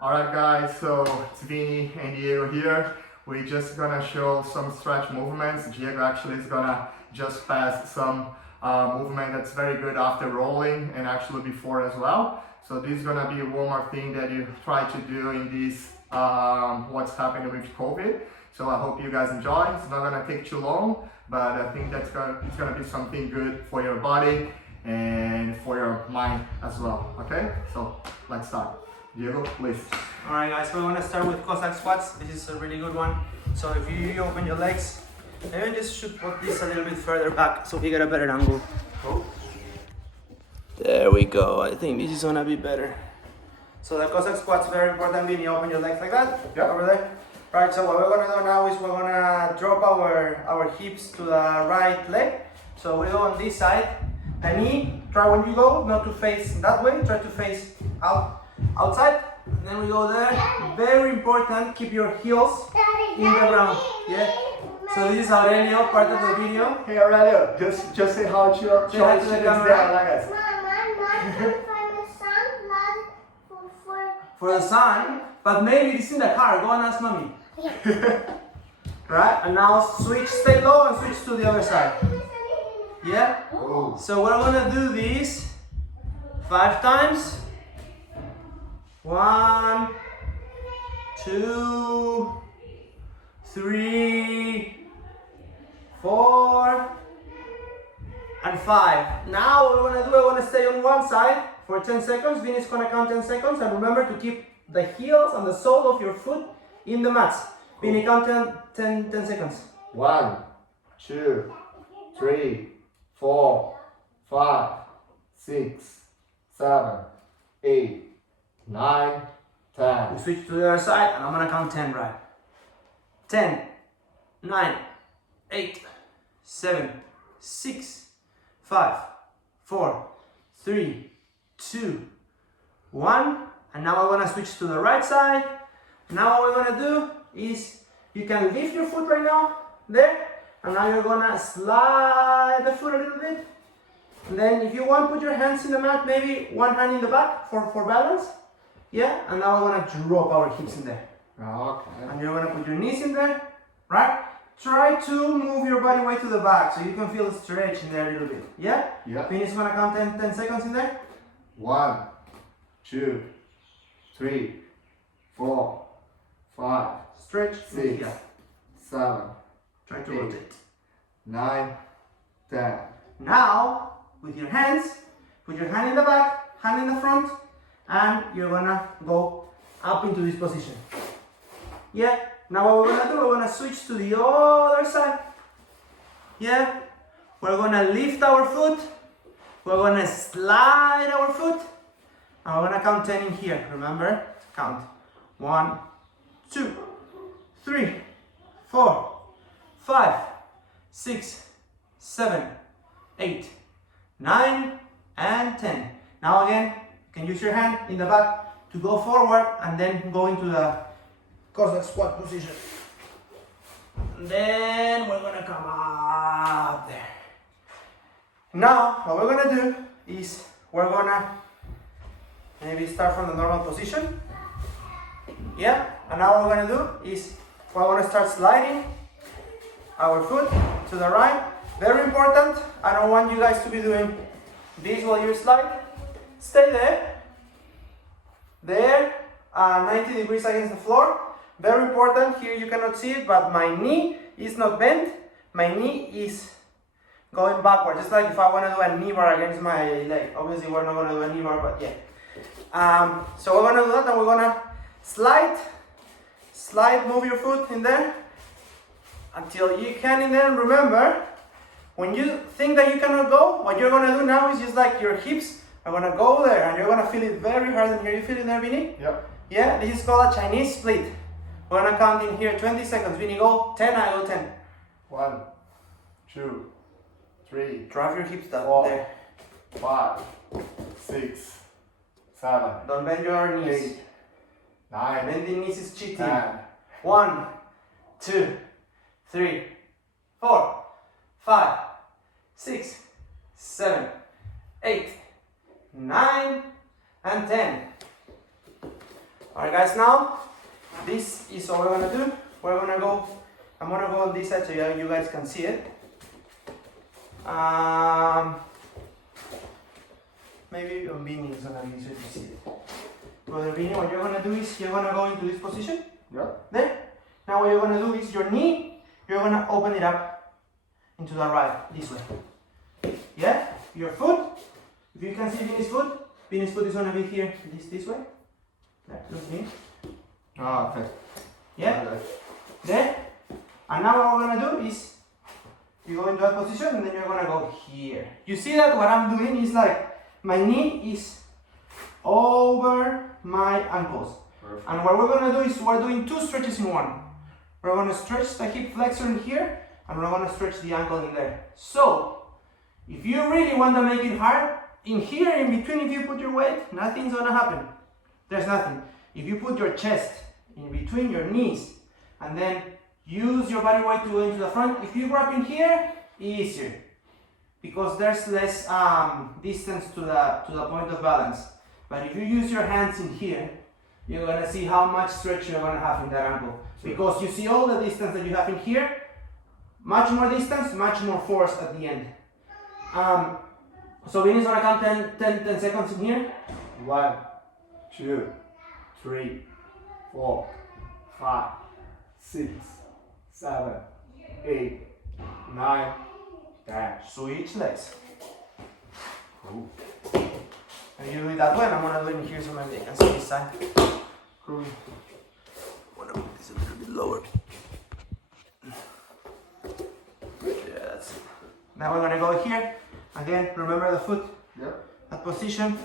Alright guys, so it's Vinny and Diego here. We're just gonna show some stretch movements. Diego actually is gonna just pass some movement that's very good after rolling and actually before as well. So this is gonna be one more thing that you try to do in this what's happening with COVID. So I hope you guys enjoy. It's not gonna take too long, but I think it's gonna be something good for your body and for your mind as well. Okay, so let's start. Diego, please. Alright guys, we're gonna start with Cossack squats. This is a really good one. So if you open your legs, maybe just should put this a little bit further back so we get a better angle. Oh. There we go. I think this is gonna be better. So the Cossack squats very important. When you open your legs like that, Yep. over there. Right. So what we're gonna do now is we're gonna drop our hips to the right leg. So we go on this side. The knee. Try when you go not to face that way. Try to face outside. And then we go there. Very important. Keep your heels in the ground. Yeah. So this is Aurelio, part of the video. Hey Aurelio, just say how to your Say hi to the camera. Like For the sun, but maybe it's in the car. Go and ask mommy. Right? And now switch, stay low and switch to the other side. Yeah? Ooh. So we're gonna do this 5 times. 1, 2, 3, 4, and 5. Now what we're gonna stay on one side for 10 seconds. Vinny's gonna count 10 seconds, and remember to keep the heels and the sole of your foot in the mats. Vinny, count 10 seconds. 1, 2, 3, 4, 5, 6, 7, 8, 9, 10. We switch to the other side, and I'm gonna count 10, right? 10, 9, 8, 7, 6, 5, 4, 3, 2, 1. And now we're gonna switch to the right side. Now what we're gonna do is you can lift your foot right now, there, and now you're gonna slide the foot a little bit. And then if you want, put your hands in the mat, maybe one hand in the back for balance. Yeah, and now we're gonna drop our hips in there. Okay. And you're gonna put your knees in there, right? Try to move your body weight to the back so you can feel the stretch in there a little bit. Yeah? Yeah. Finish gonna count 10 seconds in there. 1, 2, 3, 4, 5, Stretch. 6, Yeah. 7, Try to 8, rotate. 9, 10. Now, with your hands, put your hand in the back, hand in the front, and you're gonna go up into this position. Yeah? Now what we're gonna do, we're gonna switch to the other side. Yeah? We're gonna lift our foot, we're gonna slide our foot, and we're gonna count 10 in here. Remember? Count. 1, 2, 3, 4, 5, 6, 7, 8, 9, and 10. Now again, you can use your hand in the back to go forward and then go into the Cossack squat position. And then we're gonna come up there. Now, what we're gonna do is we're gonna maybe start from the normal position. Yeah, and now what we're gonna do is we're gonna start sliding our foot to the right. Very important. I don't want you guys to be doing this while you slide. Stay there. There, 90 degrees against the floor. Very important. Here you cannot see it, but my knee is not bent. My knee is going backward, just like if I want to do a knee bar against my leg. Obviously, we're not going to do a knee bar, but yeah. So we're going to do that, and we're going to slide, move your foot in there until you can in there. Remember, when you think that you cannot go, what you're going to do now is just like your hips are going to go there, and you're going to feel it very hard in here. You feel it there, Vinny? Yep. Yeah, this is called a Chinese split. We're going to count in here 20 seconds. Vinny, go 10, I go 10. 1, 2, 3, Drive your hips down 4, there. 5, 6, 7, Don't bend your knees. 8, 9, Bending knees is cheating. 10. 1, 2, 3, 4, 5, 6, 7, 8, 9, and 10. Alright guys, now this is what we're gonna do. We're gonna go, I'm gonna go on this side so you guys can see it. Maybe on Vini is gonna be easier to see it. Brother Vini, what you're gonna do is you're gonna go into this position. Yeah. There. Now what you're gonna do is your knee, you're gonna open it up into the right, this way. Yeah? Your foot, if you can see Vini's foot is gonna be here, this way. There, look me. Ah, okay. Yeah? Okay. There. And now what we're gonna do is you go into that position and then you're gonna go here. You see that what I'm doing is like my knee is over my ankles. Perfect. And what we're gonna do is we're doing two stretches in one. We're gonna stretch the hip flexor in here and we're gonna stretch the ankle in there. So if you really want to make it hard, in here in between, if you put your weight, nothing's gonna happen. There's nothing. If you put your chest in between your knees and then use your body weight to go into the front, if you grab in here, easier. Because there's less distance to the point of balance. But if you use your hands in here, you're gonna see how much stretch you're gonna have in that ankle. Because you see all the distance that you have in here, much more distance, much more force at the end. So Vinny's gonna count 10 seconds in here. 1, 2, 3, 4, 5, 6, 7, 8, 9, 10. Switch legs. Cool. And you do it that way, and I'm gonna do it in here so maybe they can see this side. Cool. I'm gonna put this a little bit lower. Yeah, that's it. Now we're gonna go here. Again, remember the foot, Yep. that position.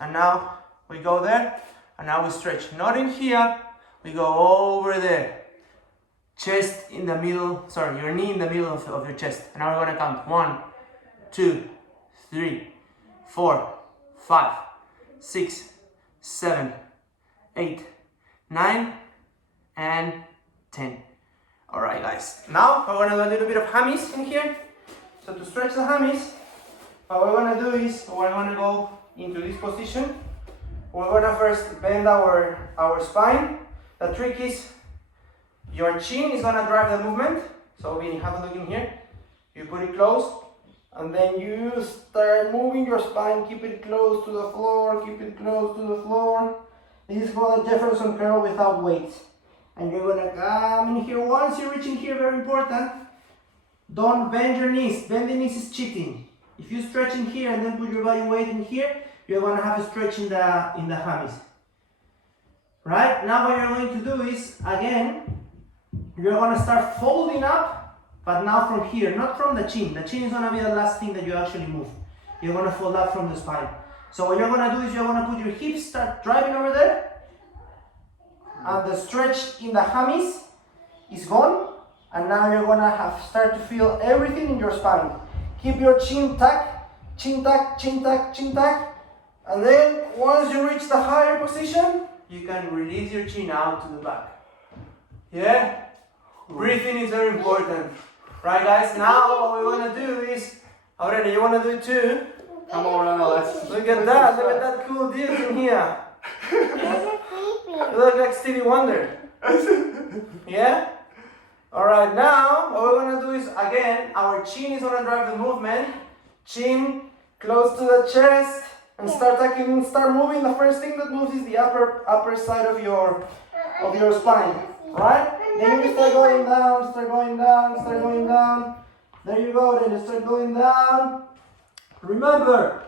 And now we go there, and now we stretch. Not in here, we go over there. Chest in the middle, sorry, your knee in the middle of your chest. And now we're gonna count 1, 2, 3, 4, 5, 6, 7, 8, 9, and 10. Alright guys, now we're gonna do a little bit of hammies in here. So to stretch the hammies, what we're gonna do is we're gonna go into this position. We're gonna first bend our spine. The trick is your chin is gonna drive the movement. So when you have a look in here, you put it close, and then you start moving your spine. Keep it close to the floor. Keep it close to the floor. This is called a Jefferson curl without weight. And you're gonna come in here. Once you reach in here, very important, don't bend your knees. Bend the knees is cheating. If you stretch in here and then put your body weight in here, you're gonna have a stretch in the hammies. Right? Now what you're going to do is, again, you're gonna start folding up, but now from here, not from the chin. The chin is gonna be the last thing that you actually move. You're gonna fold up from the spine. So what you're gonna do is you're gonna put your hips, start driving over there, and the stretch in the hammies is gone. And now you're gonna start to feel everything in your spine. Keep your chin tuck, chin tuck, chin tuck, chin tuck. And then once you reach the higher position, you can release your chin out to the back. Yeah? Breathing is very important. Right guys, now what we wanna do is, Aurelio, you wanna do it too? Come on now, let's Look at that cool dude in here. You look like Stevie Wonder. Yeah? Alright, now what we're gonna do is, again, our chin is gonna drive the movement. Chin close to the chest, and start moving. The first thing that moves is the upper side of your spine. Right? Then you start going down, start going down, start going down. There you go, then you start going down. Remember,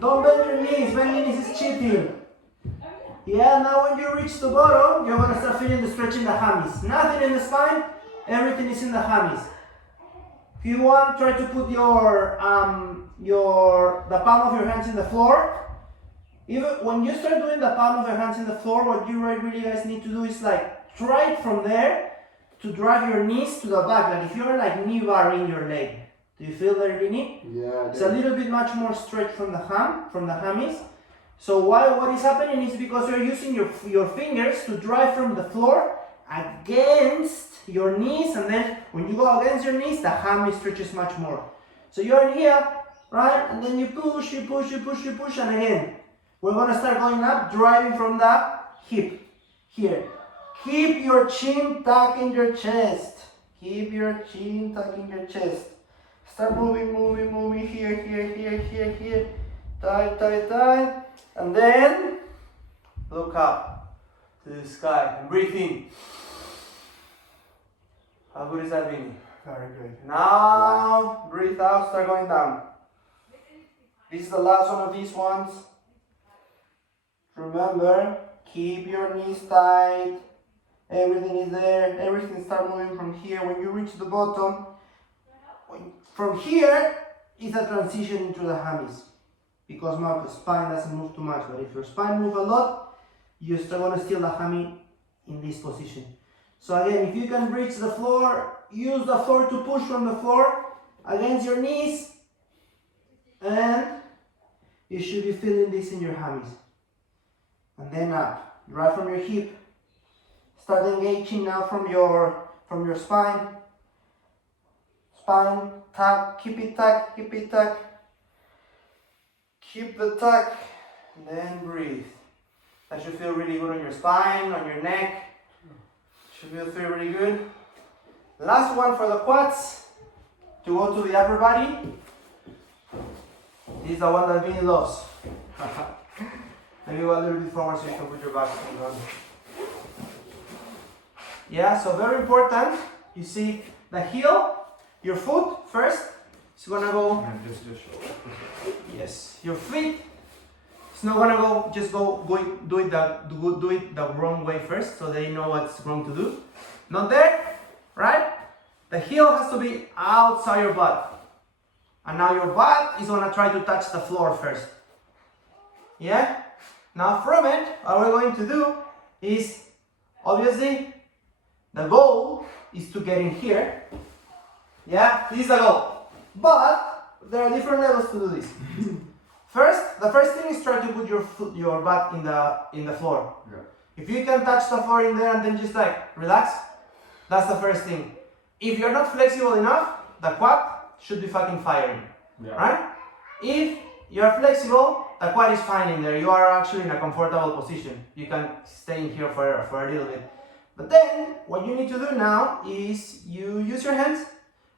don't bend your knees. Bending knees is cheating. Yeah, now when you reach the bottom, you're gonna start feeling the stretch in the hammies. Nothing in the spine, everything is in the hammies. If you want, try to put the palm of your hands in the floor. Even when you start doing the palm of your hands in the floor, what you really guys need to do is like try it from there to drive your knees to the back. Like if you're like knee barring your leg. Do you feel that, Rini? Yeah. It's a little bit much more stretch from the hammies. So what is happening is because you're using your fingers to drive from the floor against your knees, and then when you go against your knees, the hammy stretches much more. So you're in here, right? And then you push, and again, we're gonna start going up, driving from the hip. Here. Keep your chin tucked in your chest. Keep your chin tucked in your chest. Start moving, moving, moving. Here, here, here, here, here. Tight, tight, tight. And then look up to the sky and breathe in. How good is that, Vinny? Very good. Now breathe out, start going down. This is the last one of these ones. Remember, keep your knees tight. Everything is there. Everything start moving from here. When you reach the bottom, from here is a transition into the hammies. Because now the spine doesn't move too much. But if your spine moves a lot, you're still going to steal the hammy in this position. So again, if you can reach the floor, use the floor to push from the floor against your knees. And you should be feeling this in your hammies. And then up, right from your hip. Start engaging now from your spine. Spine, tuck, keep it tuck, keep it tuck. Keep the tuck, and then breathe. That should feel really good on your spine, on your neck. Should feel really good. Last one for the quads. To go to the upper body. This is the one that Vinny loves. Maybe go a little bit forward so you can put your back on the ground. Yeah, so very important. You see the heel, your foot first. It's gonna go. And just shoulder. Yes, your feet. It's not gonna go. Just do it the wrong way first, so they know what's wrong to do. Not there, right? The heel has to be outside your butt. And now your butt is gonna try to touch the floor first. Yeah? Now from it, what we're going to do is, obviously, the goal is to get in here. Yeah? This is the goal. But there are different levels to do this. The first thing is try to put your butt in the floor. Yeah. If you can touch the floor in there and then just like relax, that's the first thing. If you're not flexible enough, the quad should be fucking firing. Yeah. Right? If you're flexible, the quad is fine in there. You are actually in a comfortable position. You can stay in here for a little bit. But then, what you need to do now is you use your hands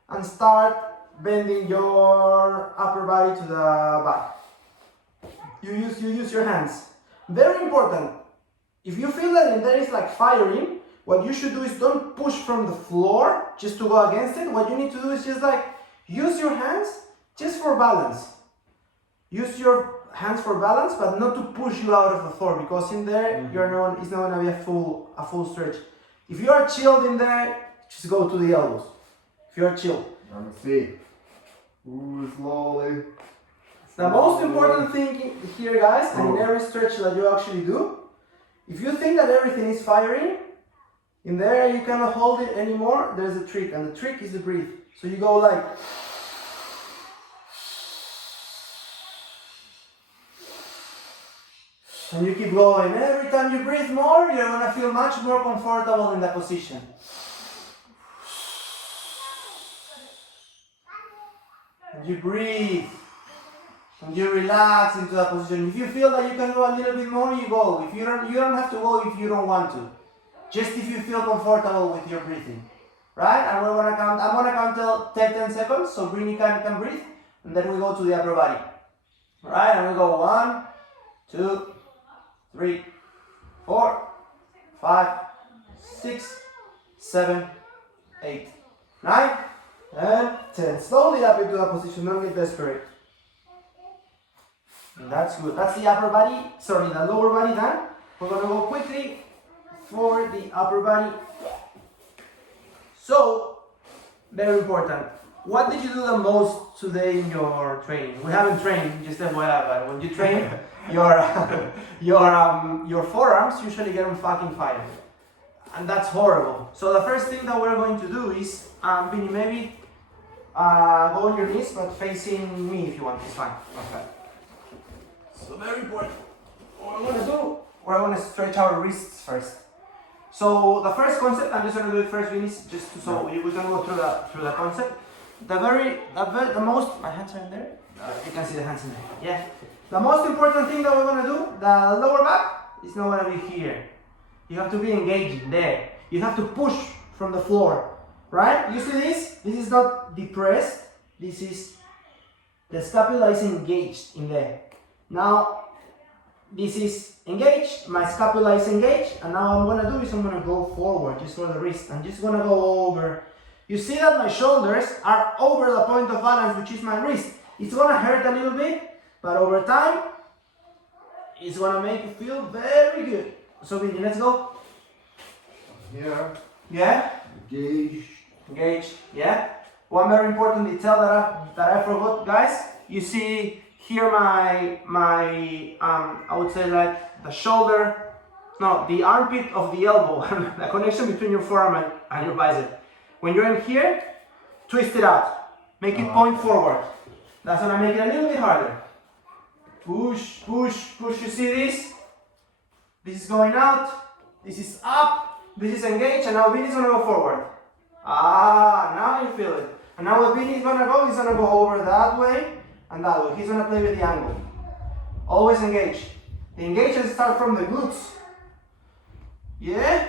and start bending your upper body to the back. You use your hands. Very important. If you feel that in there is like firing, what you should do is don't push from the floor just to go against it. What you need to do is just like use your hands just for balance. Use your hands for balance, but not to push you out of the floor, because in there it's not gonna be a full stretch. If you are chilled in there, just go to the elbows. If you are chilled. Let me see. Ooh, slowly. The most important thing here, guys, and in every stretch that you actually do, if you think that everything is firing, in there you cannot hold it anymore, there's a trick, and the trick is to breathe. So you go like, and you keep going. Every time you breathe more, you're gonna feel much more comfortable in that position. And you breathe. And you relax into that position. If you feel that you can go a little bit more, you go. If you don't have to go if you don't want to. Just if you feel comfortable with your breathing. Right? And I'm gonna count till 10 seconds, so Greeny can breathe. And then we go to the upper body. Right? And we go 1, 2, 3, 4, 5, 6, 7, 8, 9, and 10. Slowly up into that position, don't get desperate. And that's good. That's the upper body, the lower body done. We're gonna go quickly for the upper body. So, very important. What did you do the most today in your training? We haven't trained, just FYI, but when you train, your forearms usually get on fucking fire. And that's horrible. So the first thing that we're going to do is, Vinny, maybe go on your knees, but facing me if you want, it's fine. Okay. So very important. What we're gonna do, we're gonna stretch our wrists first. So the first concept, I'm just gonna do it first, Vinny, just so we can go through the concept. The most, my hands are in there. You can see the hands in there. Yeah. The most important thing that we're gonna do, the lower back, is not gonna be here. You have to be engaging there. You have to push from the floor, right? You see this? This is not depressed. This is, the scapula is engaged in there. Now, this is engaged, my scapula is engaged, and now I'm gonna do is I'm gonna go forward just for the wrist. I'm just gonna go over. You see that my shoulders are over the point of balance, which is my wrist. It's gonna hurt a little bit, but over time, it's gonna make you feel very good. So Vinny, let's go. Here. Yeah? Engage, yeah? One very important detail that I forgot, guys. You see here my I would say like the shoulder, no, the armpit of the elbow, the connection between your forearm and your bicep. When you're in here, twist it out. Make it point forward. That's gonna make it a little bit harder. Push, push, push. You see this? This is going out. This is up. This is engaged, and now Vinny's gonna go forward. Ah, now you feel it. And now what Vinny's gonna go, he's gonna go over that way and that way. He's gonna play with the angle. Always engage. The engagements start from the glutes. Yeah?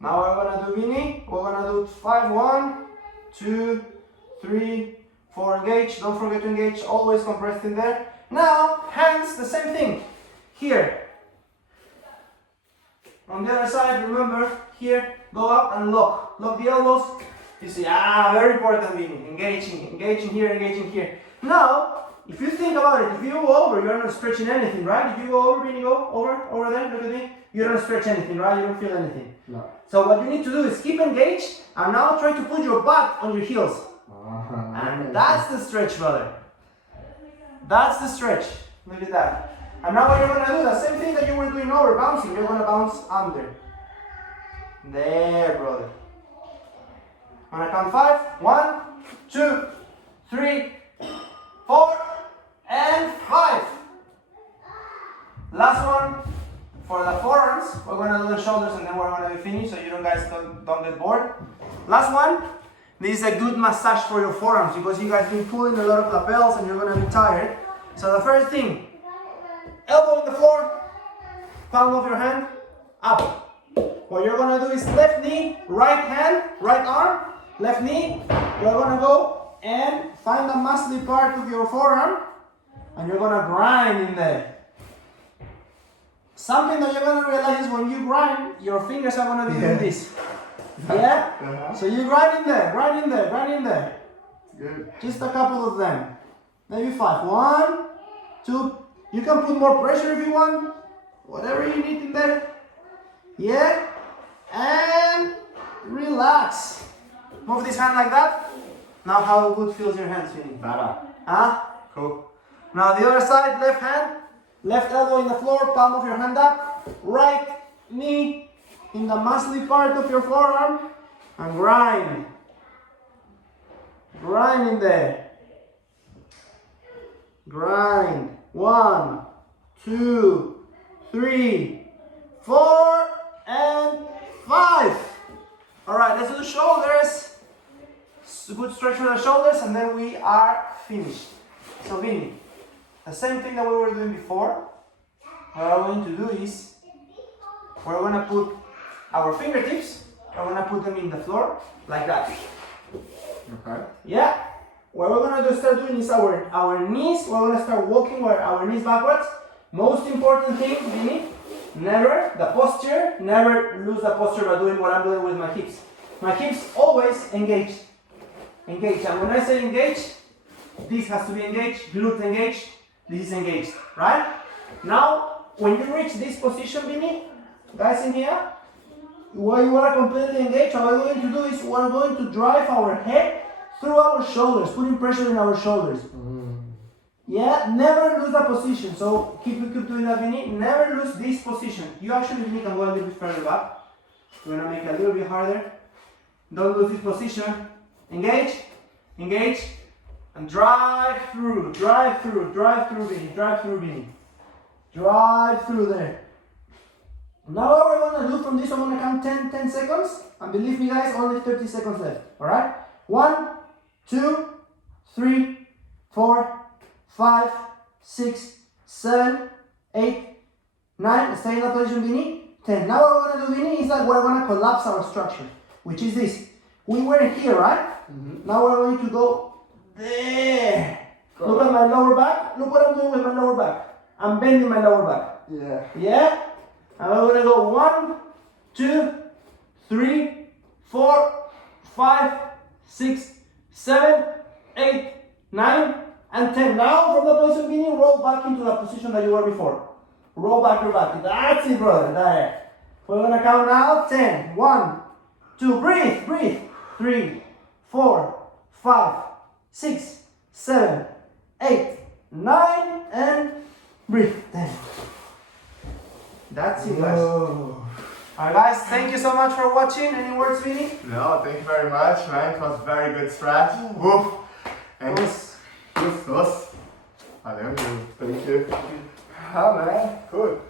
Now we're gonna do Vinny. We're gonna do 5, 1, 2, 3, 4, engage. Don't forget to engage, always compressed in there. Now, hands, the same thing. Here. On the other side, remember, here, go up and lock. Lock the elbows. You see, very important, Vinny. Engaging here, engaging here. Now, if you think about it, if you go over, you're not stretching anything, right? If you go over, Vinny, go over there, look at me. You don't stretch anything, right? You don't feel anything. No. So what you need to do is keep engaged, and now try to put your butt on your heels. And that's the stretch, brother. That's the stretch. Look at that. And now what you're gonna do, the same thing that you were doing over, bouncing, you're gonna bounce under. There, brother. I'm gonna count 5. 1, 2, 3, 4, and 5. Last one for the forearms. We're gonna do the shoulders and then we're gonna be finished so you guys don't get bored. Last one. This is a good massage for your forearms because you guys been pulling a lot of lapels and you're gonna be tired. So the first thing, elbow on the floor, palm of your hand, up. What you're gonna do is left knee, right hand, right arm, left knee. You're gonna go and find the muscly part of your forearm and you're gonna grind in there. Something that you're gonna realize is when you grind, your fingers are gonna be doing this. Yeah? So you grind in there, grind in there, grind in there. Good. Just a couple of them. Maybe 5. 1, 2. You can put more pressure if you want. Whatever you need in there. Yeah? And relax. Move this hand like that. Now how good feels your hands feeling? Better. Huh? Cool. Now the other side, left hand. Left elbow in the floor, palm of your hand up. Right knee in the muscly part of your forearm. And grind. Grind in there. Grind. 1, 2, 3, 4, and 5. Alright, let's do the shoulders. Good stretch for the shoulders, and then we are finished. So, Vinny, the same thing that we were doing before. What I'm going to do is we're going to put our fingertips, we're going to put them in the floor like that. Okay. Yeah? What we're going to start doing is our knees, we're going to start walking our knees backwards. Most important thing, Vinny, never the posture, never lose the posture by doing what I'm doing with my hips. My hips always engaged. Engaged. And when I say engaged, this has to be engaged, glute engaged, this is engaged, right? Now, when you reach this position, Vinny, guys in here, while you are completely engaged, what we're going to do is we're going to drive our head through our shoulders, putting pressure in our shoulders. Yeah, never lose the position. So keep doing that, Vinny. Never lose this position. You actually can go a little bit further back. We're gonna make it a little bit harder. Don't lose this position. Engage, engage, and drive through, Vinny, drive through, Vinny. Drive through there. Now what we're gonna do from this, I'm gonna count 10 seconds. And believe me guys, only 30 seconds left. Alright? 1, 2, 3, 4, 5, 6, 7, 8, 9, stay in that position, Vinny. 10. Now what we're gonna do, Vinny, is that we're gonna collapse our structure, which is this. We were here, right? Now we're going to go there. Look at my lower back. Look what I'm doing with my lower back. I'm bending my lower back. Yeah. Yeah? And we're gonna go 1, 2, 3, 4, 5, 6, 7, 8, 9, and 10. Now from the position beginning, roll back into the position that you were before. Roll back your back. That's it, brother. There. We're gonna count now. 10. 1, 2, breathe, breathe. 3, 4, 5, 6, 7, 8, 9, and breathe. 10. That's it, guys. Alright, guys, thank you so much for watching. Any words, Vinny? No, thank you very much, man. It was a very good stretch. Woof. And Us. Thank you. Ah, man. Good.